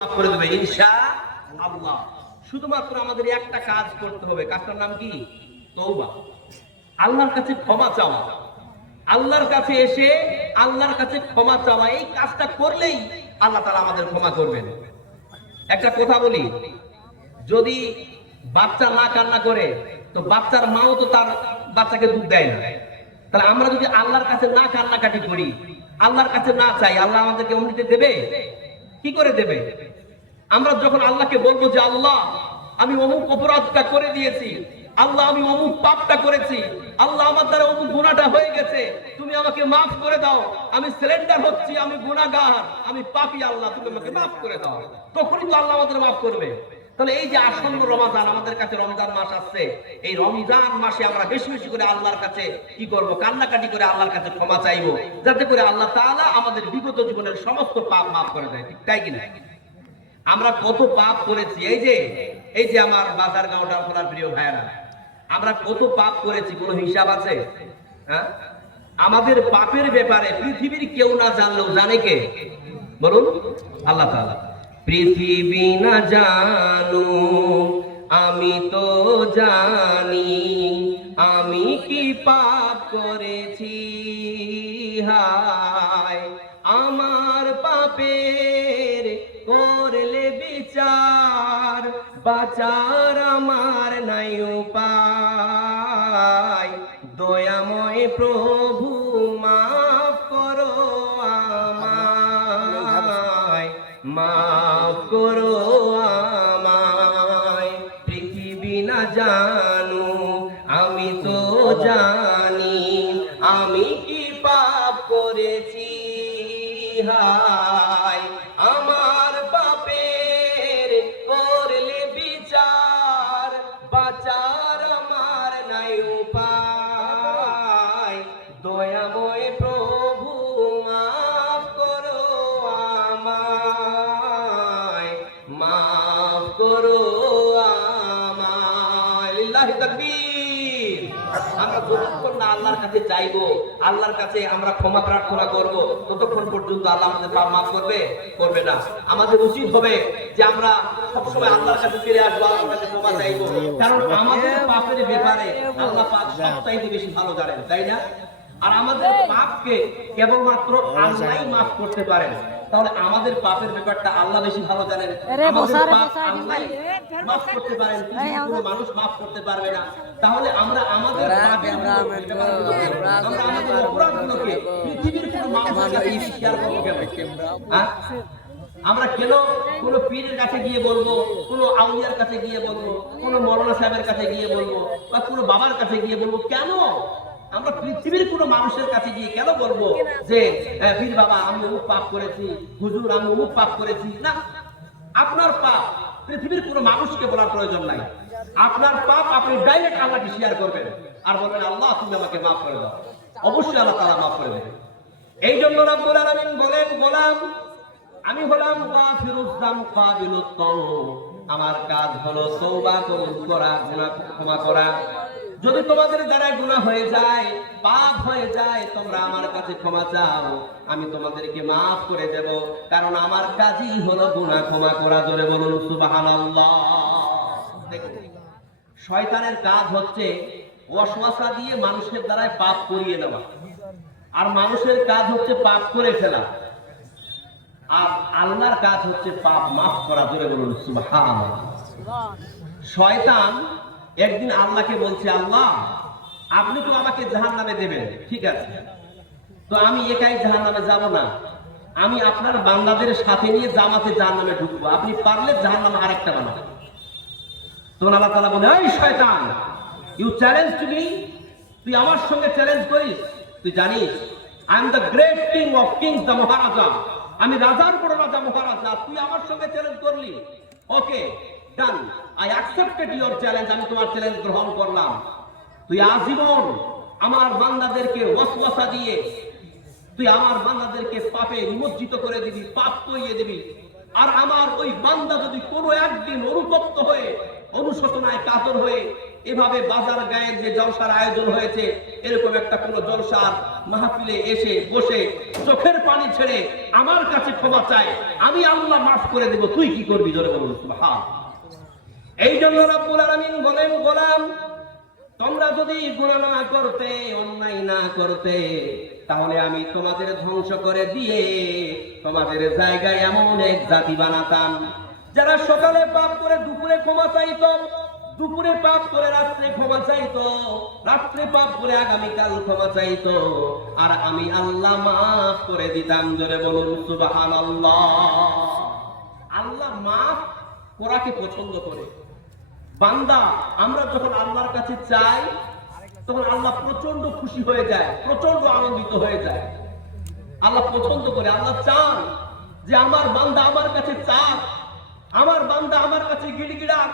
মাফ করে দেবে ইনশাআল্লাহ। শুধুমাত্র আমাদের একটা কাজ করতে হবে, কাজটার নাম কি? তওবা। আল্লাহর কাছে ক্ষমা চাওয়া, আল্লাহর কাছে এসে আল্লাহর কাছে ক্ষমা চাওয়া। এই কাজটা করলেই আল্লাহ তাআলা আমাদের ক্ষমা করবেন। একটা কথা বলি, যদি বাচ্চা না কান্না করে তো বাচ্চার মাও তো তার বাচ্চাকে দুধ দেয় না। তাহলে আমরা যদি আল্লাহর কাছে না কান্নাকাটি করি, আল্লাহর কাছে না চাই, আল্লাহ আমাদেরকে অমৃত দেবে? কি করে দেবে? আমরা যখন আল্লাহকে বলবো যে আল্লাহ আমি অমুক অপরাধটা করে দিয়েছি, আল্লাহ আমি অমুক পাপটা করেছি, আল্লাহ আমার দ্বারা অমুক গুনাহটা হয়ে গেছে, তুমি আমাকে মাফ করে দাও, আমি সারেন্ডার হচ্ছি, আমি গুনাহগার, আমি পাপী, আল্লাহ তুমি আমাকে মাফ করে দাও, তখনই তো আল্লাহ আমাদের মাফ করবে। তাহলে এই যে আসন্ন রমাদান, আমাদের কাছে রমজান মাস আসছে, এই রমজান মাসে আমরা বেশি বেশি করে আল্লাহর কাছে কি করব? কান্নাকাটি করে আল্লাহর কাছে ক্ষমা চাইবো, যাতে করে আল্লাহ তাআলা আমাদের বিগত জীবনের সমস্ত পাপ মাফ করে দেয়। ঠিক তাই কিনা? আমরা কত পাপ করেছি, এই যে আমার বাজার গাঁওটার খোলার প্রিয় ভাইয়েরা, আমরা কত পাপ করেছি, কোনো হিসাব আছে? হ্যাঁ, আমাদের পাপের ব্যাপারে পৃথিবীর কেউ না জানলেও জানে কে? বলুন, আল্লাহ তাআলা। পৃথিবী না জানো আমি তো জানি, আমি কি পাপ করেছি, হায় আমার পাপের করলে বিচার, বাঁচার আমার নাই উপায়, দয়াময় প্রভু মাফ করো আমায়, মাফ করো আমায়। পৃথিবী না জানো আমি তো জানি, আমি কি পাপ করেছি, হায় আমার পাপের করলে বিচার, বাঁচার আমার নাই উপায়, দয়াময় প্রভু মাফ করো আমায়, মাফ করো আমায়। লিল্লাহি তাকবীর। আমরা যতক্ষণ না আল্লাহর কাছে চাইবো, আল্লাহর কাছে আমরা ক্ষমা প্রার্থনা করব, ততক্ষণ পর্যন্ত আল্লাহ আমাদের পাপ মাফ করবে না। আমাদের উচিত হবে যে আমরা সবসময় আল্লাহর কাছে ফিরে আসবো, আল্লাহর কাছে ক্ষমা চাইবো, কারণ আমাদের পাপের ব্যাপারে আল্লাহ পাক সবচাইতে বেশি ভালো জানেন, তাই না? আর আমাদের পাপকে কেবলমাত্র আল্লাহই মাফ করতে পারেন। তাহলে আমাদের পাপের ব্যাপারটা আল্লাহ বেশি ভালো জানেন। আমাদের পাপ আল্লাহই মাফ করতে পারেন, কোনো মানুষ মাফ করতে পারবে না। তাহলে আমরা আমাদের পাপের আমরা আমাদের অপরাধগুলোকে পৃথিবীর কোনো মানুষের কাছে শেয়ার করব কেন? আমরা কেন কোনো পীরের কাছে গিয়ে বলবো, কোনো আউলিয়ার কাছে গিয়ে বলবো, কোনো মৌলানা সাহেবের কাছে গিয়ে বলবো, বা কোনো বাবার কাছে গিয়ে বলবো? কেন আমরা পৃথিবীর কোনো মানুষের কাছে গিয়ে কেন বলবো যে পীর বাবা আমি অমুক পাপ করেছি, হুজুর আমি অমুক পাপ করেছি? না, আপনার পাপ পৃথিবীর কোনো মানুষকে বলার প্রয়োজন নাই। আপনার পাপ আপনি ডাইরেক্ট আল্লাহকে শেয়ার করবেন আর বলবেন আল্লাহ তুমি আমাকে মাফ করে দাও। অবশ্যই আল্লাহ তাআলা মাফ করে দেবে। এই জন্য রাব্বুল আলামিন বলেন, গোলাম আমি হলাম গাফিরুজ যাম কাবিলুত তাওব, আমার কাজ হলো তওবা করা, গুনাহ ক্ষমা করা। যদি তোমাদের দ্বারা গুনাহ হয়ে যায়, পাপ হয়ে যায়, তোমরা আমার কাছে ক্ষমা চাও, আমি তোমাদেরকে মাফ করে দেব, কারণ আমার কাজই হলো গুনাহ ক্ষমা করা। জোরে বলুন সুবহানাল্লাহ। দেখুন, শয়তানের কাজ হচ্ছে ওয়াসওয়াসা দিয়ে মানুষের দ্বারা পাপ করিয়ে নেওয়া, আর মানুষের কাজ হচ্ছে পাপ করে ফেলা, আর আল্লাহর কাজ হচ্ছে পাপ মাফ করা। জোরে বলুন সুবহানাল্লাহ। শয়তান একদিন আল্লাহকে বলছে, আল্লাহ আপনি তো আমাকে জাহান্নামে দেবেন, ঠিক আছে, তো আমি একাই জাহান্নামে যাব না, আমি আপনার বান্দাদের সাথে নিয়ে জামাতে জাহান্নামে ঢুকবো, আপনি পারলে জাহান্নাম আরেকটা বানাবেন। তখন আল্লাহ তাআলা বলে, এই শয়তান, ইউ চ্যালেঞ্জ টু মি, তুই আমার সঙ্গে চ্যালেঞ্জ করিস? তুই জানিস I am the great king of kings, the maharaja, আমি রাজার বড় রাজা মহারাজা, তুই আমার সঙ্গে চ্যালেঞ্জ করলি? ওকে ডান, আই অ্যাকসেপ্টেড ইওর চ্যালেঞ্জ, আমি তোমার চ্যালেঞ্জ গ্রহণ করলাম। তুই আজীবন আমার বান্দাদেরকে ওয়াসওয়াসা দিয়ে তুই আমার বান্দাদেরকে পাপে নিমজ্জিত করে দিবি, পাপ করিয়ে দিবি, আর আমার ওই বান্দা যদি কোনো একদিন অনুতপ্ত হয়ে, অনুশোচনায় কাতর হয়ে এভাবে বাজার গায়ের যে জলসার আয়োজন হয়েছে, এরকম একটা কোনো জলসার মাহফিলে এসে বসে চোখের পানি ছেড়ে আমার কাছে ক্ষমা চায়, আমি আল্লাহ মাফ করে দেব, তুই কি করবি? জোরে বলুন সুবহান। এই জন্য রব্বুল আলামিন বলেন, গোলাম তোমরা যদি গুনাহ না করতে, অন্যায় না করতে, তাহলে আমি তোমাদের ধ্বংস করে দিয়ে তোমাদের জায়গায় এমন এক জাতি বানাতাম যারা সকালে পাপ করে দুপুরে ক্ষমা চাইতো, দুপুরে পাপ করে রাত্রে ক্ষমা চাইতো, রাত্রে পাপ করে আগামীকাল ক্ষমা চাইতো, আর আমি আল্লাহ মাফ করে দিতাম। জোরে বলুন সুবহানাল্লাহ। আল্লাহ মাফ করাকে পছন্দ করে। বান্দা আমরা যখন আল্লাহর কাছে চাই তখন আল্লাহ প্রচন্ড খুশি হয়ে যায়, প্রচন্ড আনন্দিত হয়ে যায়। আল্লাহ পছন্দ করে, আল্লাহ চান যে আমার বান্দা আমার কাছে চাক, আমার বান্দা আমার কাছে গিড়গিড়াক,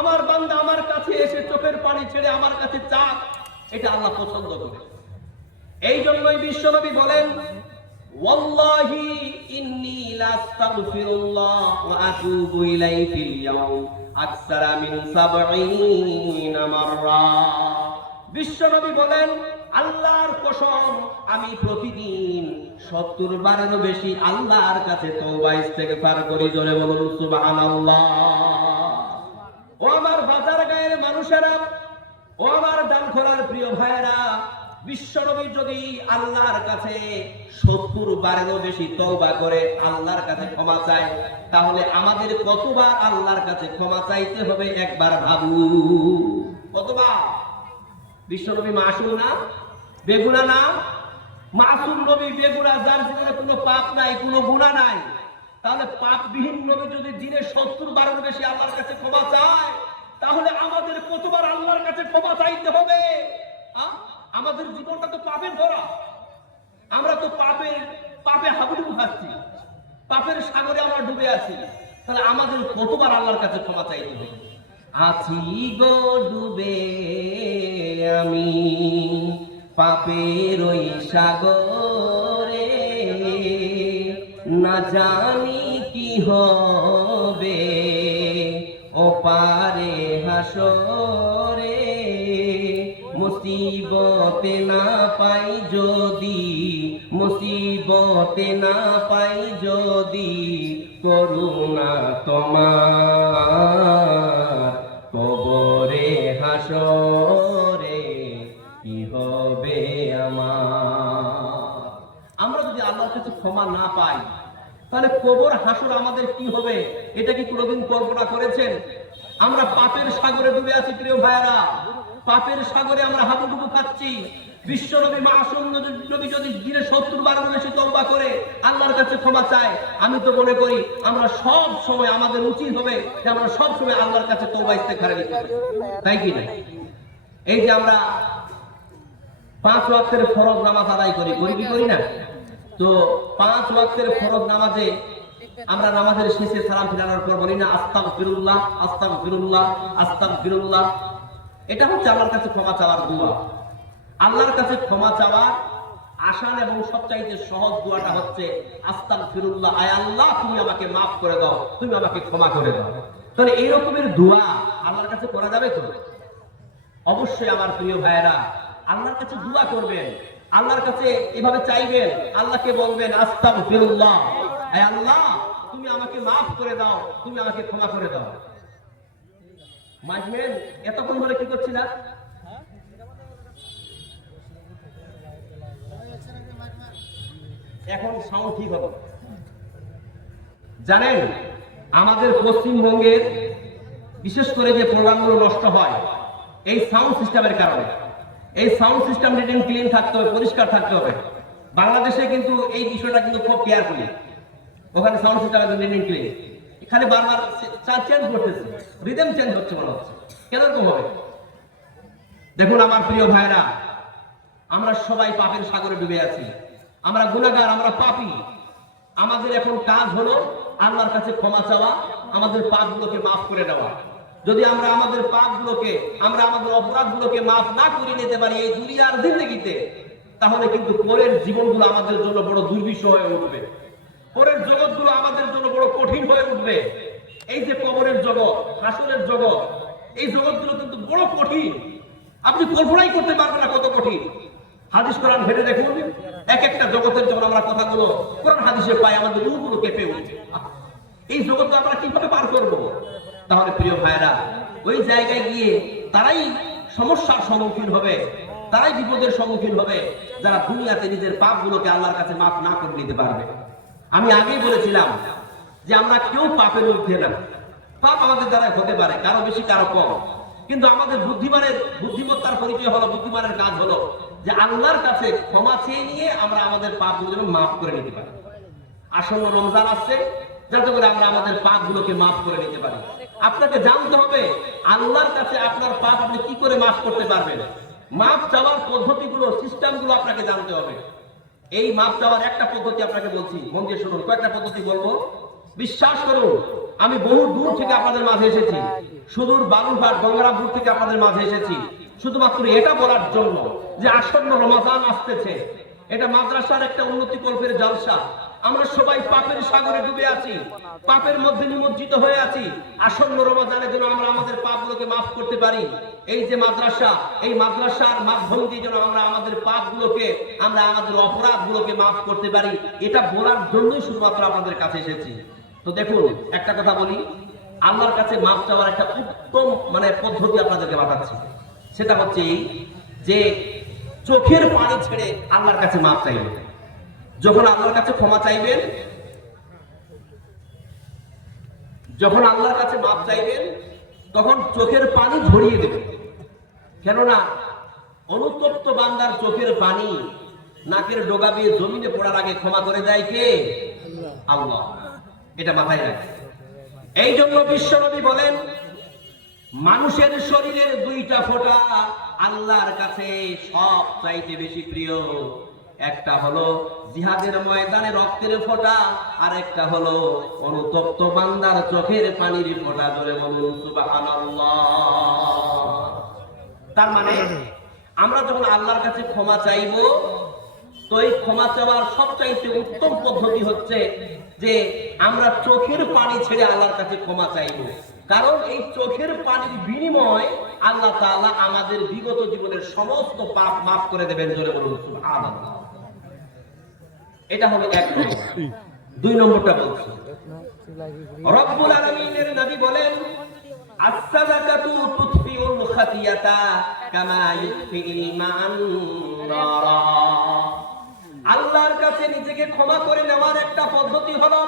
আমার বান্দা আমার কাছে এসে চোখের পানি ছেড়ে আমার কাছে চাক। এটা আল্লাহ পছন্দ করে। এই জন্যই বিশ্বনবী বলেন, ওয়াল্লাহি ইন্নী লাস্তাগফিরুল্লাহ ওয়া আতুবু ইলাইহি ফিল ইয়াউম আকসারা মিন ৭০ মাররা। বিশ্বনবী বলেন, আল্লাহর কসম আমি প্রতিদিন ৭০ বারেরও বেশি আল্লাহর কাছে তওবা ইস্তেগফার করি। জোরে বলুন সুবহানাল্লাহ। ও আমার বাজার গায়ের মানুষেরা, ও আমার ডানখোলার প্রিয় ভাইয়েরা, বিশ্বনবী যদি আল্লাহর কাছে ৭০ বারেরও বেশি তওবা করে আল্লাহর কাছে ক্ষমা চায়, তাহলে আমাদের কতবার আল্লাহর কাছে ক্ষমা চাইতে হবে একবার ভাবু। কতবার? বিশ্বনবী মাসুম না, বেগুনা না? মাসুম নবী বেগুনা, যার জীবনে কোনো পাপ নাই, কোনো গুনাহ নাই। তাহলে পাপবিহীন নবী যদি দিনে ৭০ বারের বেশি আল্লাহর কাছে ক্ষমা চায়, তাহলে আমাদের কতবার আল্লাহর কাছে ক্ষমা চাইতে হবে? আমাদের জীবনটা তো পাপে ভরা, আমরা তো পাপে হাবুডুবু খাচ্ছি, পাপের সাগরে আমরা ডুবে আছি। তাহলে আমাদের কতবার আল্লাহর কাছে ক্ষমা চাইতে হবে? আছি গো ডুবে আমি পাপের ওই সাগরে, না জানি কি হবে ওপারে হাসরে, মুসিবতে না পাই যদি, মুসিবতে না পাই যদি করুণা তোমার, কবরে হাসরে কি হবে আমার? আমরা যদি আল্লাহর কাছে ক্ষমা না পাই, তাহলে কবর হাসর আমাদের কি হবে? এটা কি কোনোদিন কল্পনা করেছেন? আমরা পাপের সাগরে ডুবে আছি প্রিয় ভাইয়েরা, পাপের সাগরে আমরা হাবুডুবু খাচ্ছি। বিশ্বনবী মাসুম নবী যদি দিনে ৭০ বারের বেশি তওবা করে আল্লাহর কাছে ক্ষমা চায়, আমি তো মনে করি আমরা সব সময়, আমাদের উচিত হবে যে আমরা সব সময় আল্লাহর কাছে তওবা ইস্তেগফার করি, তাই কি না? এই যে আমরা ৫ ওয়াক্তের ফরজ নামাজ আদায় করি, করি কি করি না? তো ৫ ওয়াক্তের ফরজ নামাজে আমরা নামাজের শেষে সালাম ফিরানোর পর বলি না, আস্তাগফিরুল্লাহ আস্তাগফিরুল্লাহ আস্তাগফিরুল্লাহ। এটা হচ্ছে আল্লাহর কাছে ক্ষমা চাওয়ার দোয়া। আল্লাহর কাছে ক্ষমা চাওয়ার আসান এবং সবচাইতে সহজ দোয়াটা হচ্ছে আস্তাগফিরুল্লাহ, আয় আল্লাহ তুমি আমাকে মাফ করে দাও, তুমি আমাকে ক্ষমা করে দাও। তাহলে এই রকমের দোয়া আল্লাহর কাছে করা যাবে তো? অবশ্যই আমার প্রিয় ভাইয়েরা, আল্লাহর কাছে দোয়া করবেন, আল্লাহর কাছে এভাবে চাইবেন, আল্লাহকে বলবেন আস্তাগফিরুল্লাহ, আয় আল্লাহ তুমি আমাকে মাফ করে দাও, তুমি আমাকে ক্ষমা করে দাও। মাইকম্যান এতক্ষণ ধরে কি করছিলা? এখন সাউন্ড ঠিক হবে। জানেন আমাদের পশ্চিমবঙ্গের বিশেষ করে যে প্রোগ্রামগুলো নষ্ট হয় এই সাউন্ড সিস্টেমের কারণে। এই sound system neat and clean থাকতে হবে, পরিষ্কার থাকতে হবে। বাংলাদেশে কিন্তু এই বিষয়টা কিন্তু খুব কেয়ারফুলি, ওখানে সাউন্ড সিস্টেম একদম নিট এন্ড ক্লিন। এখানে বারবার চেঞ্জ করতেছে, রিদম চেঞ্জ হচ্ছে মনে হচ্ছে, কেন এরকম হবে? দেখুন আমার প্রিয় ভাইরা, আমরা সবাই পাপের সাগরে ডুবে আছি, আমরা গুনাহগার, আমরা পাপী। আমাদের এখন কাজ হলো আল্লাহর কাছে ক্ষমা চাওয়া, আমাদের পাপগুলোকে মাফ করে দেওয়া। যদি আমরা আমাদের পাপগুলোকে, আমরা আমাদের অপরাধগুলোকে মাফ না করে নিতে পারি এই দুনিয়ার জিন্দেগিতে, তাহলে কিন্তু পরের জীবনগুলো আমাদের জন্য বড় দুর্বিষহ হয়ে উঠবে, পরের জগৎগুলো আমাদের জন্য বড় কঠিন হয়ে উঠবে। এই যে কবরের জগৎ, হাসরের জগৎ, এই জগৎগুলো কিন্তু বড় কঠিন, আপনি কল্পনাই করতে পারবেন না কত কঠিন। হাদিস কোরআন ঘেটে দেখুন, এক একটা জগতের যখন আমরা কথাগুলো কোরআন হাদিসে পাই, আমাদের রূহগুলো কেঁপে ওঠে। এই জগৎ আমরা কিভাবে পার করব? তাহলে প্রিয় ভাইরা, ওই জায়গায় গিয়ে তারাই সমস্যার সম্মুখীন হবে, তারাই বিপদের সম্মুখীন হবে যারা দুনিয়াতে নিজের পাপগুলোকে আল্লাহর কাছে মাফ না করে নিতে পারবে। আমি আগেই বলেছিলাম যে আমরা কেউ পাপের ঊর্ধ্বে না। পাপ আমাদের দ্বারা হতে পারে, কারো বেশি কারো কম, কিন্তু আমাদের বুদ্ধিমত্তার পরিচয় হলো, বুদ্ধিমানের কাজ হলো যে আল্লাহর কাছে ক্ষমা চেয়ে নিয়ে আমরা আমাদের পাপগুলো যেন মাফ করে নিতে পারি। আসন্ন রমজান আসছে, যাতে করে আমরা আমাদের পাপগুলোকে মাফ করে নিতে পারি। আপনাকে জানতে হবে আল্লাহর কাছে আপনার পাপ আপনি কি করে মাফ করতে পারবেন। মাফ চাওয়ার পদ্ধতিগুলো, সিস্টেমগুলো আপনাকে জানতে হবে। এই মাফ চাওয়ার একটা পদ্ধতি আপনাকে বলছি, মন দিয়ে শুনুন। কয়েকটা পদ্ধতি বলবো, বিশ্বাস করুন। আমি বহু দূর থেকে আপনাদের মাঝে এসেছি, সুদূর বালুরঘাট গঙ্গারামপুর থেকে আপনাদের মাঝে এসেছি শুধুমাত্র এটা বলার জন্য যে আসন্ন রমজান আসতেছে। এটা মাদ্রাসার একটা উন্নতি কল্পের জলসা। আমরা সবাই পাপের সাগরে ডুবে আছি, পাপের মধ্যে নিমজ্জিত হয়ে আছি। আসন্ন রমজানের জন্য আমরা আমাদের পাপগুলোকে মাফ করতে পারি। এই যে মাদ্রাসা, এই মাদ্রাসার মাধ্যম দিয়ে যেন আমরা আমাদের পাপগুলোকে, আমরা আমাদের অপরাধগুলোকে মাফ করতে পারি, এটা বলার জন্যই শুধুমাত্র আপনাদের কাছে এসেছি। তো দেখুন, একটা কথা বলি, আল্লাহর কাছে মাফ চাওয়ার একটা উত্তম পদ্ধতি আপনাদেরকে বাতাচ্ছি। সেটা হচ্ছে এই যে চোখের পানি ছেড়ে আল্লাহর কাছে মাফ চাইবেন। যখন আল্লাহর কাছে ক্ষমা চাইবেন, যখন আল্লাহর কাছে মাফ চাইবেন, তখন চোখের পানি ঝরিয়ে দেবেন। কেননা অনুতপ্ত বান্দার চোখের পানি নাকের ডগা দিয়ে জমিনে পড়ার আগে ক্ষমা করে দেয় কে? আল্লাহ। এটা মাথায় রাখবেন। এই জন্য বিশ্বনবী বলেন, মানুষের শরীরের দুইটা ফোঁটা আল্লাহর কাছে সব চাইতে বেশি প্রিয়। একটা হলো জিহাদের ময়দানে রক্তের ফোঁটা, আর একটা হলো অনুতপ্ত বান্দার চোখের পানির ফোঁটা। ধরে বলুন সুবহানাল্লাহ। তার মানে আমরা যখন আল্লাহর কাছে ক্ষমা চাইবো, তো এই ক্ষমা চাওয়ার সবচাইতে উত্তম পদ্ধতি হচ্ছে যে আমরা চোখের পানি ছেড়ে আল্লাহর কাছে ক্ষমা চাইবো। কারণ এই চোখের পানির বিনিময় আল্লাহ তাআলা আমাদের বিগত জীবনের সমস্ত পাপ মাফ করে দেবেন। জোরে বলুন সুবহানাল্লাহ। এটা হলো এক নম্বর। দুই নম্বরটা বলছি, রব্বুল আলামিনের নবী বলেন, as-সাদাকাতু তুতফিউল খাতিয়াতা কামা ইউতফিল মান নারা। আল্লাহর কাছে নিজেকে ক্ষমা করে নেওয়ার একটা পদ্ধতি হলো,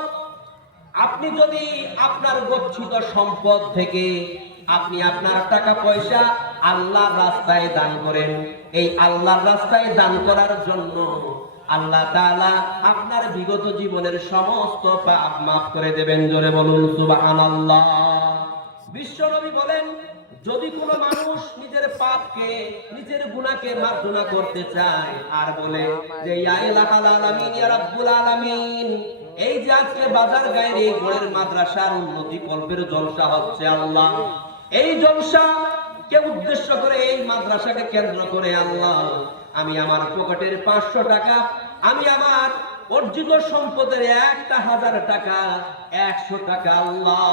আপনি যদি আপনার গচ্ছিত সম্পদ থেকে আপনি আপনার টাকা পয়সা আল্লাহর রাস্তায় দান করেন, এই আল্লাহর রাস্তায় দান করার জন্য আল্লাহ তাআলা আপনার বিগত জীবনের সমস্ত পাপ মাফ করে দেবেন। জোরে বলুন সুবহানাল্লাহ। বিশ্বনবী বলেন, যদি কোনো মানুষ নিজের পাপকে, নিজের গুনাহকে মার্জনা করতে চায় আর বলে যে ইয়া ইলাহাল আলামিন, ইয়া রাব্বুল আলামিন, এই যে আজকে বাজার গায়ের এই গোড়ের মাদ্রাসার উন্নতি কল্পের জলসা হচ্ছে আল্লাহ, এই জলসা কে উদ্দেশ্য করে, এই মাদ্রাসাকে কেন্দ্র করে আল্লাহ, আমি আমার পকেটের 500 টাকা, আমি আমার অর্জিত সম্পদের 1000 টাকা, 100 টাকা আল্লাহ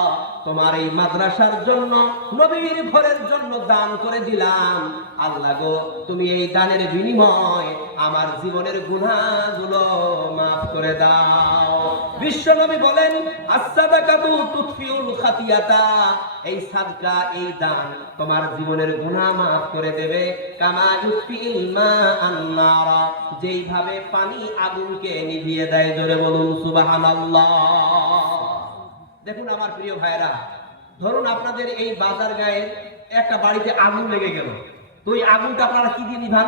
তোমার এই মাদ্রাসার জন্য, নবীর ঘরের জন্য দান করে দিলাম। আল্লাহ গো, তুমি এই দানের বিনিময় আমার জীবনের গুনাহগুলো মাফ করে দাও। বিশ্বনবী বলেন, as-সাদাকাতু তুতফিউল খাতিয়াতা, এই সাদকা, এই দান তোমার জীবনের গুনাহ মাফ করে দেবে। কামা ইউতফিল মা'আন নারা, যেইভাবে পানি আগুনকে নিভিয়ে দেয়। জোরে বলুন সুবহানাল্লাহ। দেখুন আমার প্রিয় ভাইরা, ধরুন আপনাদের এই বাজার গায়ের একটা বাড়িতে আগুন লেগে গেল, তো ওই আগুনটা আপনারা কি দিয়ে নিভান?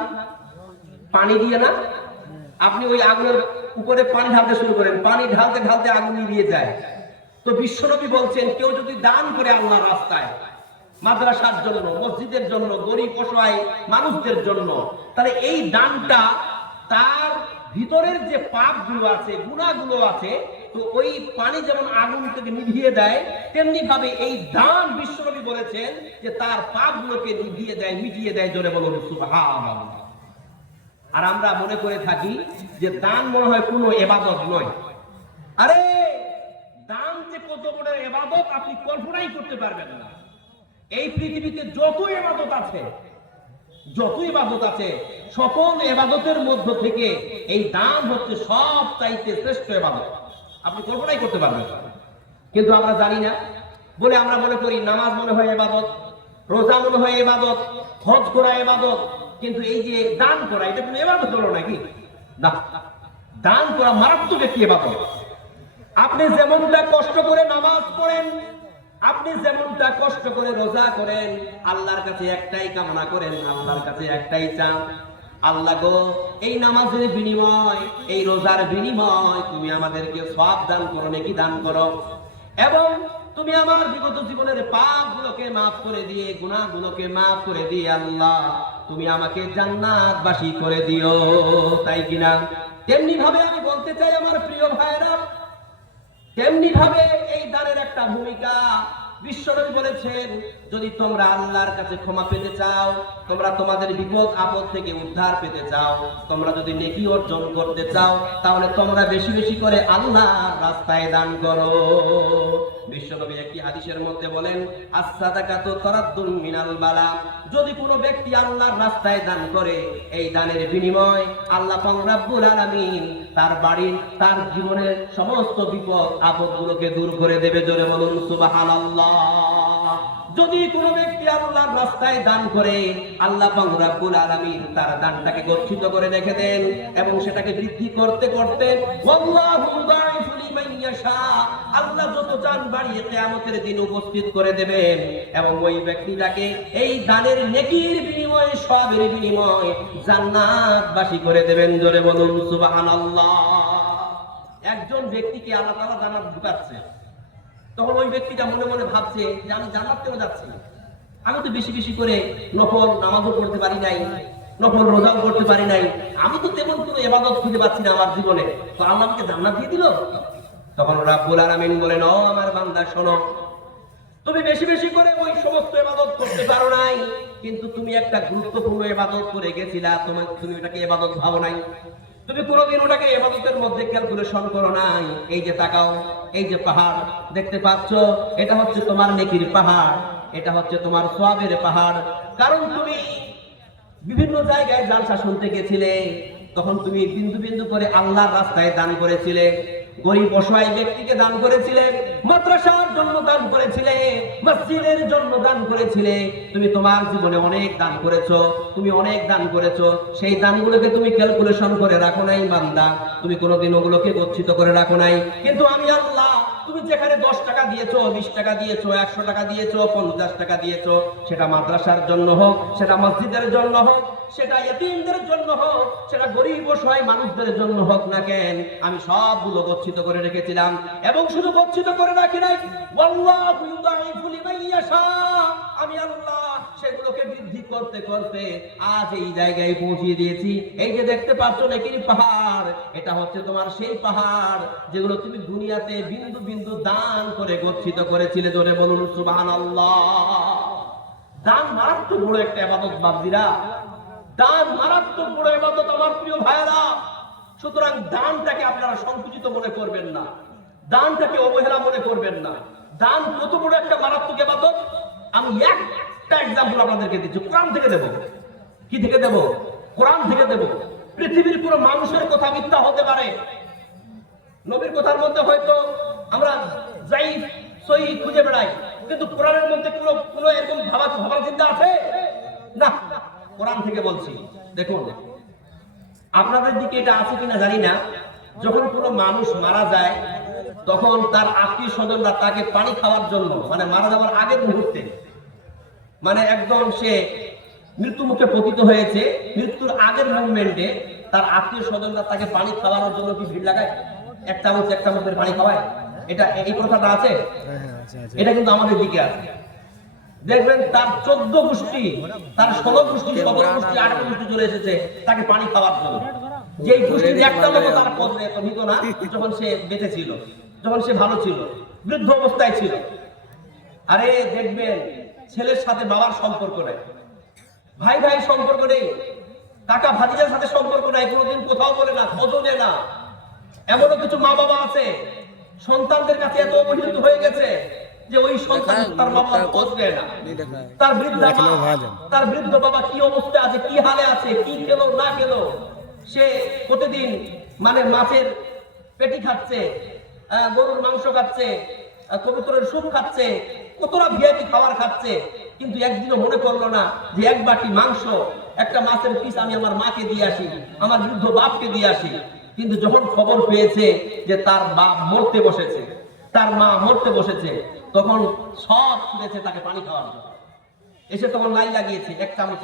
পানি দিয়ে না? আপনি ওই আগুনের উপরে পানি ঢালতে শুরু করেন, পানি ঢালতে ঢালতে আগুন নিভিয়ে যায়। তো বিশ্বনবী বলছেন, কেউ যদি দান করে আল্লাহর রাস্তায়, মাদ্রাসার জন্য, মসজিদের জন্য, গরিব অসহায় মানুষদের জন্য, তাহলে এই দানটা তার ভিতরের যে পাপগুলো আছে, গুনাহগুলো আছে, তো ওই পানি যেমন আগুন থেকে নিভিয়ে দেয়, তেমনি ভাবে এই দান, বিশ্বনবী বলেছেন যে তার পাপগুলোকে নিভিয়ে দেয়, মিটিয়ে দেয়। জোরে বলুন সুবহানাল্লাহ। আর আমরা মনে করে থাকি যে দান মনে হয় কোনো ইবাদত নয়। আরে দান যে কত বড় ইবাদত আপনি কল্পনাই করতে পারবেন না। এই পৃথিবীতে যত ইবাদত আছে, সকল ইবাদতের মধ্য থেকে এই দান হচ্ছে সবচাইতে শ্রেষ্ঠ ইবাদত। আপনি কল্পনাই করতে পারবেন না। কিন্তু আমরা জানি না বলে আমরা মনে করি নামাজ মনে হয় ইবাদত, রোজা মনে হয় ইবাদত, হজ করা ইবাদত, কিন্তু এই যে দান করা এটা কোনো ইবাদত হলো নাকি? না, দান করা মারাত্মক একটি ইবাদত। আপনি যেমনটা কষ্ট করে নামাজ পড়েন, আপনি যেমনটা কষ্ট করে রোজা করেন, আল্লাহর কাছে একটাই কামনা করেন, আল্লাহর কাছে একটাই চান, আল্লাহ গো এই নামাজের বিনিময়, এই রোজার বিনিময় তুমি আমাদেরকে সওয়াব দান করো, নেকি দান করো, এবং তুমি আমার বিগত জীবনের পাপগুলোকে মাফ করে দিয়ে, গুনাহগুলোকে মাফ করে দিয়ে আল্লাহ তুমি আমাকে জান্নাতবাসী করে দিও, তাই কিনা? তেমনি ভাবে আমি বলতে চাই আমার প্রিয় ভাইরা, তেমনি ভাবে এই দানের একটা ভূমিকা। বিশ্বনবী বলেছেন, যদি তোমরা আল্লাহর কাছে ক্ষমা পেতে চাও, তোমরা তোমাদের বিপদ আপদ থেকে উদ্ধার পেতে চাও, তোমরা যদি নেকি অর্জন করতে চাও, তাহলে তোমরা বেশি বেশি করে আল্লাহর রাস্তায় দান করো। বিশ্বনবী একটি হাদিসের মধ্যে বলেন, as-সাদাকাতু তারাদ্দুন মিনাল বালা, যদি কোনো ব্যক্তি আল্লাহর রাস্তায় দান করে, এই দানের বিনিময় আল্লাহ পাক রব্বুল আলামিন তার বাড়ির, তার জীবনের সমস্ত বিপদ আপদগুলোকে দূর করে দেবে। জোরে বলুন সুবহানাল্লাহ। যদি কোনো ব্যক্তি আল্লাহর রাস্তায় দান করে, আল্লাহ পাক রব্বুল আলামিন তার দানটাকে গচ্ছিত করে রেখে দেন এবং সেটাকে বৃদ্ধি করতে করতে ওয়াল্লাহু ইউদাইফু লিমান ইয়াশা, আল্লাহ যত চান বাড়িয়ে কিয়ামতের দিন উপস্থিত করে দেবেন এবং ওই ব্যক্তিটাকে এই দানের নেকির বিনিময়ে, সওয়াবের বিনিময়ে জান্নাতবাসী করে দেবেন। জোরে বলুন সুবহানাল্লাহ। একজন ব্যক্তিকে আল্লাহ তাআলা জান্নাত ঢুকাচ্ছে, তখন ওই ব্যক্তিটা মনে মনে ভাবছে যে আমি জান্নাত কেন যাচ্ছি, আমি তো বেশি বেশি করে নফল নামাজও পড়তে পারি নাই, নফল রোজাও করতে পারি নাই, আমি তো তেমন কোনো ইবাদত খুঁজে পাচ্ছি না আমার জীবনে, তো আল্লাহ আমাকে জান্নাত দিয়ে দিল। তখন রব্বুল আলামিন বলেন, ও আমার বান্দা শোনো, তুমি বেশি বেশি করে ওই সমস্ত ইবাদত করতে পারো নাই, কিন্তু তুমি একটা গুরুত্বপূর্ণ ইবাদত করে গেছিলা, তুমি ওটাকে ইবাদত ভাবো নাই, তুমি কোনোদিন ওটাকে ইবাদতের মধ্যে ক্যালকুলেশন করো নাই। এই যে তাকাও, এই যে পাহাড় দেখতে পাচ্ছ, এটা হচ্ছে তোমার নেকির পাহাড়, এটা হচ্ছে তোমার সওয়াবের পাহাড়। কারণ তুমি বিভিন্ন জায়গায় জালসা শুনতে গেছিলে, তখন তুমি বিন্দু বিন্দু করে আল্লাহর রাস্তায় দান করেছিলে, গরিব অসহায় ব্যক্তিকে দান করেছিলে, মাদ্রাসার জন্য দান করেছিলে, মসজিদের জন্য দান করেছিলে, তুমি তোমার জীবনে অনেক দান করেছো, তুমি অনেক দান করেছো। সেই দানগুলোকে তুমি ক্যালকুলেশন করে রাখো নাই বান্দা, তুমি কোনোদিন ওগুলোকে গচ্ছিত করে রাখো নাই। কিন্তু আমি আল্লাহ, তুমি যেখানে 10 টাকা দিয়েছো, 20 টাকা দিয়েছো, 100 টাকা দিয়েছো, 50 টাকা দিয়েছো, সেটা মাদ্রাসার জন্য হোক, সেটা মসজিদের জন্য হোক, সেটা ইতিমদের জন্য হোক, সেটা গরিব অসহায় মানুষদের জন্য হোক না কেন, আমি সবগুলো গচ্ছিত করে রেখেছিলাম। এবং শুধু গচ্ছিত করে রাখি নাই, ওয়াল্লাহু ইউদাইফু লিমান ইয়াশা, আমি আল্লাহ সেগুলোকে বৃদ্ধি করতে করতে আজ এই জায়গায় পৌঁছে দিয়েছি। এই যে দেখতে পাচ্ছ নেকির পাহাড়, এটা হচ্ছে তোমার সেই পাহাড় যেগুলো তুমি দুনিয়াতে বিন্দু বিন্দু দান করে গচ্ছিত করেছিলে। জোরে বলুন সুবহানাল্লাহ। দান মারাত্মক বড় একটা ইবাদত বান্দিরা, দান মারাত্মক বড় ইবাদত আমার প্রিয় ভাইরা। সুতরাং দানটাকে আপনারা সংকুচিত মনে করবেন না, দানটাকে অবহেলা মনে করবেন না। দান কত বড় একটা মারাত্মক ইবাদত, আমি একটা এক্সাম্পল আপনাদেরকে দিচ্ছি, কোরআন থেকে দেব। কি থেকে দেব? কোরআন থেকে দেব। পৃথিবীর কোনো মানুষের কথা মিথ্যা হতে পারে, নবীর কথার মধ্যে হয়তো আমরা যাইফ সহিহ খুঁজে বেড়াই, কিন্তু কোরআনের মধ্যে কোনো এরকম ভাবার চিন্তা আছে না। কোরআন থেকে বলছি, দেখুন আপনাদের দিকে এটা আছে কিনা জানি না, যখন কোনো মানুষ মারা যায় তখন তার আত্মীয় স্বজনরা তাকে পানি খাওয়ার জন্য, মানে মারা যাওয়ার আগের মুহূর্তে, মানে একদম সে মৃত্যু মুখে পতিত হয়েছে, মৃত্যুর আগের মুভমেন্টে তার আত্মীয় স্বজনরা তাকে পানি খাওয়ানোর জন্য কি ভিড় লাগায়, এক চামচ করে পানি খাওয়ায়। এটা এই কথাটা আছে, এটা কিন্তু আমাদের দিকে আছে। দেখবেন তার 14 গোষ্ঠী, তার 16 গোষ্ঠী, 17 গোষ্ঠী, 18 গোষ্ঠী চলে এসেছে তাকে পানি খাওয়ার জন্য। যেই গোষ্ঠীর একটা লোক তার পদে নিত না যখন সে বেঁচে ছিল, যখন সে ভালো ছিল, বৃদ্ধ অবস্থায় ছিল। আরে দেখবেন ছেলের সাথে বাবার সম্পর্ক নেই, ভাই ভাই সম্পর্ক নেই, কাকা ভাতিজার সাথে সম্পর্ক নাই, কোনোদিন কোথাও বলে না, খোঁজও নেয় না। এমনও কিছু মা বাবা আছে সন্তানদের কাছে এত অবহেলিত হয়ে গেছে, যে ওই সন্তান তার বাবা খোঁজ নেয় না, তার বৃদ্ধ বাবা কি অবস্থা আছে, কি হালে আছে, কি খেলো না খেলো, সে প্রতিদিন মানে মাছের পেটি খাচ্ছে, গরুর মাংস খাচ্ছে, কবুতরের স্যুপ খাচ্ছে, কতটা ভিআইপি খাবার খাচ্ছে, কিন্তু একদিনও মনে করলো না যে এক বাটি মাংস, একটা মাছের পিস আমি আমার মাকে দিয়ে আসি, আমার বৃদ্ধ বাপকে দিয়ে আসি। কিন্তু যখন খবর পেয়েছে যে তার বাপ মরতে বসেছে, তার মা মরতে বসেছে, তখন সব ছুটেছে তাকে পানি খাওয়ার জন্য। এসে তখন লাইন লাগিয়েছে এক চামচ।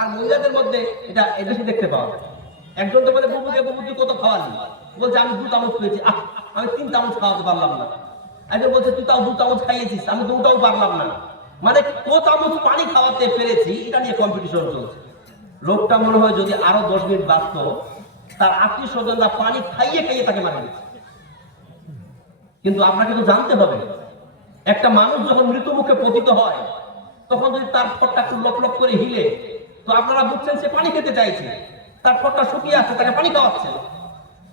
আর মহিলাদের মধ্যে এটা বেশি দেখতে পাওয়া যায়। একজন তো বলে ববুকে কত খাওয়ালি, বলছে আমি 2 চামচ পেয়েছি, আমি 3 চামচ খাওয়াতে পারলাম না। একজন বলছে তুই তাও 2 চামচ খাইয়েছিস, আমি 2টাও পারলাম না। মানে কত চামচ পানি খাওয়াতে পেরেছি এটা নিয়ে কম্পিটিশন চলছে। লোকটা মনে হয় যদি আরো 10 মিনিট বাঁচত, তার আত্মীয় স্বজনরা পানি খাইয়ে তাকে মারা দিচ্ছে। কিন্তু আপনাকে তো জানতে হবে, একটা মানুষ যখন মৃত্যু মুখে পতিত হয়, তখন যদি তার ঠোঁটটা একটু লক করে হিলে, তো আপনারা বুঝছেন সে পানি খেতে চাইছে, তার ঠোঁটটা শুকিয়ে আছে, তাকে পানি খাওয়াচ্ছে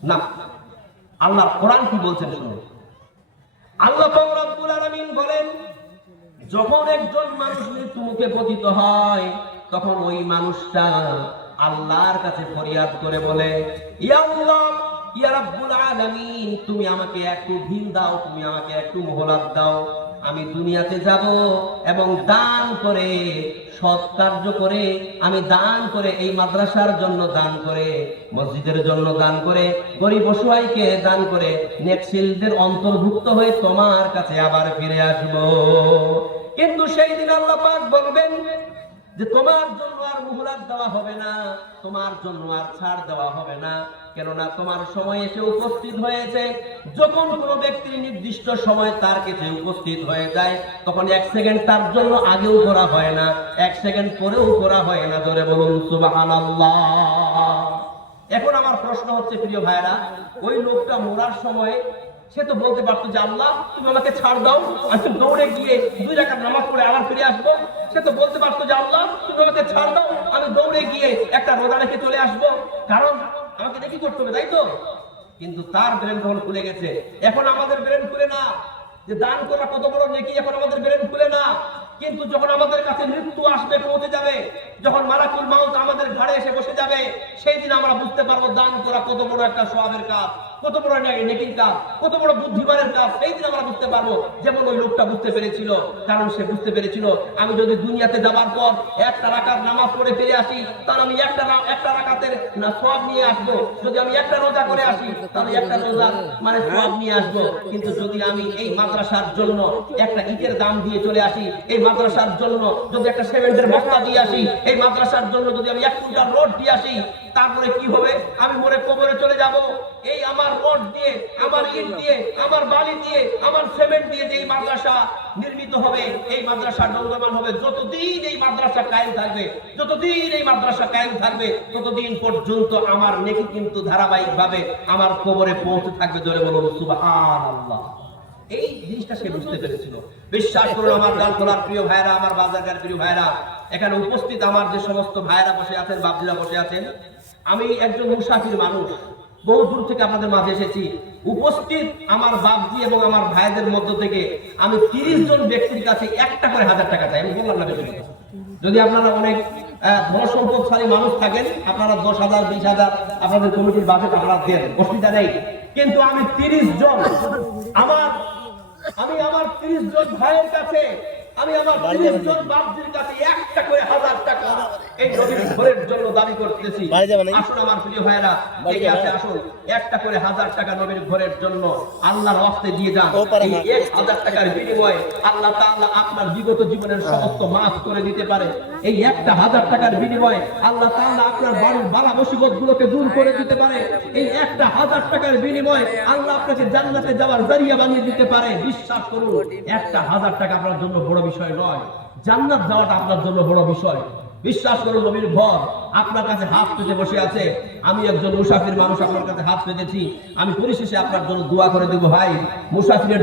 না। আল্লাহ কোরআন কি বলছেন শুনুন। আল্লাহ রাব্বুল আলামিন বলেন, যখন একজন মানুষ মৃত্যু মুখে পতিত হয়, তখন ওই মানুষটা আল্লাহর কাছে ফরিয়াদ করে বলে, ইয়া আল্লাহ, ইয়া রাব্বুল আলামিন, তুমি আমাকে একটু ঢিল দাও, তুমি আমাকে একটু মোহলাত দাও, আমি দুনিয়াতে যাব এবং দান করে, সৎ কার্য করে, আমি দান করে, এই মাদ্রাসার জন্য দান করে, মসজিদের জন্য দান করে, গরিব অসহায়কে দান করে, নেকশিলদের অন্তর্ভুক্ত হয়ে তোমার কাছে আবার ফিরে আসব। কিন্তু সেই দিন আল্লাহ পাক বলবেন যে তোমার জন্য আর মুহলাত দেওয়া হবে না, তোমার জন্য আর ছাড় দেওয়া হবে না, কেননা তোমার সময় এসে উপস্থিত হয়েছে। যখন কোনো ব্যক্তির নির্দিষ্ট সময় তার কাছে উপস্থিত হয়ে যায়, তখন 1 সেকেন্ড তার জন্য আগেও করা হয় না, 1 সেকেন্ড পরেও করা হয় না। জোরে বলুন সুবহানাল্লাহ। এখন আমার প্রশ্ন হচ্ছে প্রিয় ভাইরা, ওই লোকটা মরার সময় সে তো বলতে পারতো যে আল্লাহ তুমি আমাকে ছাড় দাও, আমি দৌড়ে গিয়ে 2 রাকাত নামাজ পড়ে আবার ফিরে আসবো। সে তো বলতে পারতো যে আল্লাহ তুমি আমাকে ছাড় দাও, আমি দৌড়ে গিয়ে একটা রোজা রেখে চলে আসবো, কারণ আমাকে দেখি করতে হবে, তাই তো? কিন্তু তার ব্রেন তখন খুলে গেছে। এখন আমাদের ব্রেন খুলে না যে দান করা কত বড় নেকি, এখন আমাদের ব্রেন খুলে না। কিন্তু যখন আমাদের কাছে মৃত্যু আসবে, পৌঁছে যাবে, যখন মালাকুল মাউত আমাদের ঘাড়ে এসে বসে যাবে, সেই দিন আমরা বুঝতে পারবো দান করা কত বড় একটা সওয়াবের কাজ, কত বড় নেকির কাজ, কত বড় বুদ্ধিমানের কাজ। সেই দিন আমরা বুঝতে পারবো, যেমন ওই লোকটা বুঝতে পেরেছিল। কারণ সে বুঝতে পেরেছিল, আমি যদি দুনিয়াতে যাবার পর 1 রাকাত নামাজ পড়ে ফিরে আসি, তাহলে আমি একটা রাকাতের না সওয়াব নিয়ে আসবো। যদি আমি একটা রোজা করে আসি, তাহলে একটা রোজার মানে সওয়াব নিয়ে আসবো। কিন্তু যদি আমি এই মাদ্রাসার জন্য একটা ইটের দাম দিয়ে চলে আসি, এই মাদ্রাসার জন্য যদি একটা সিমেন্টের বস্তা দিয়ে আসি, এই মাদ্রাসার জন্য যদি আমি 1 কুইন্টাল রড দিয়ে আসি, তারপরে কি হবে? আমি মরে কবরে চলে যাব। এই আমার রড দিয়ে, আমার ইট দিয়ে, আমার বালি দিয়ে, আমার সিমেন্ট দিয়ে যে মাদ্রাসা নির্মিত হবে, এই মাদ্রাসা দণ্ডমান হবে। যতদিন এই মাদ্রাসা কায়েম থাকবে, যতদিন এই মাদ্রাসা কায়েম থাকবে, ততদিন পর্যন্ত আমার নেকি কিন্তু ধারাবাহিকভাবে আমার কবরে পৌঁছে থাকবে। জোরে বলুন সুবহানাল্লাহ। এই জিনিসটা সে বুঝতে পেরেছিল। বিশ্বাস করুন আমার গাল খোলার প্রিয় ভাইরা, আমার বাজারগার প্রিয় ভাইরা, এখানে উপস্থিত আমার যে সমস্ত ভাইরা বসে আছেন, বাপজিরা বসে আছেন, আমি একজন মুসাফির মানুষ, বহু দূর থেকে আপনাদের মাঝে এসেছি। উপস্থিত আমার বাপজি এবং আমার ভাইদের মধ্য থেকে আমি 30 জন ব্যক্তির কাছে একটা করে 1000 টাকা চাই। আমি বললাম না বেশি কথা। যদি আপনারা অনেক ধন সম্পদশালী মানুষ থাকেন, আপনারা 10,000 20,000 আপনাদের কমিটির বাজেট আপনারা দেন, অসুবিধা নেই। কিন্তু আমি 30 জন আমার 30 জন ভাইয়ের কাছে, আমি আমার 30 জন বাপজির কাছে একটা করে 1000 টাকা এই নবীর ঘরের জন্য দাবি করতেছি। আসুন আমার প্রিয় ভাইরা, এগিয়ে আসে, আসুন একটা করে 1000 টাকা নবীর ঘরের জন্য আল্লাহর ওয়াস্তে দিয়ে যান। এই 1000 টাকার বিনিময়ে আল্লাহ তাআলা আপনার বিগত জীবনের সমস্ত মাফ করে দিতে পারে। এই একটা 1000 টাকার বিনিময়ে আল্লাহ তাআলা আপনার বাড়ির বালা মুসিবত গুলোকে দূর করে দিতে পারে। এই একটা 1000 টাকার বিনিময়ে আল্লাহ আপনাকে জান্নাতে যাওয়ার জারিয়া বানিয়ে দিতে পারে। বিশ্বাস করুন, একটা 1000 টাকা আপনার জন্য বড় বিষয় নয়, জান্নাত যাওয়াটা আপনার জন্য বড় বিষয়। বিশ্বাস করুন, নবীর ঘর আপনার কাছে হাত পেতে বসে আছে। আমি একজন মুসাফির মানুষ, আপনার কাছে হাত পেতেছি। আমি পরিশেষে আপনার জন্য দোয়া করে দেব। ভাই মুসাফিরের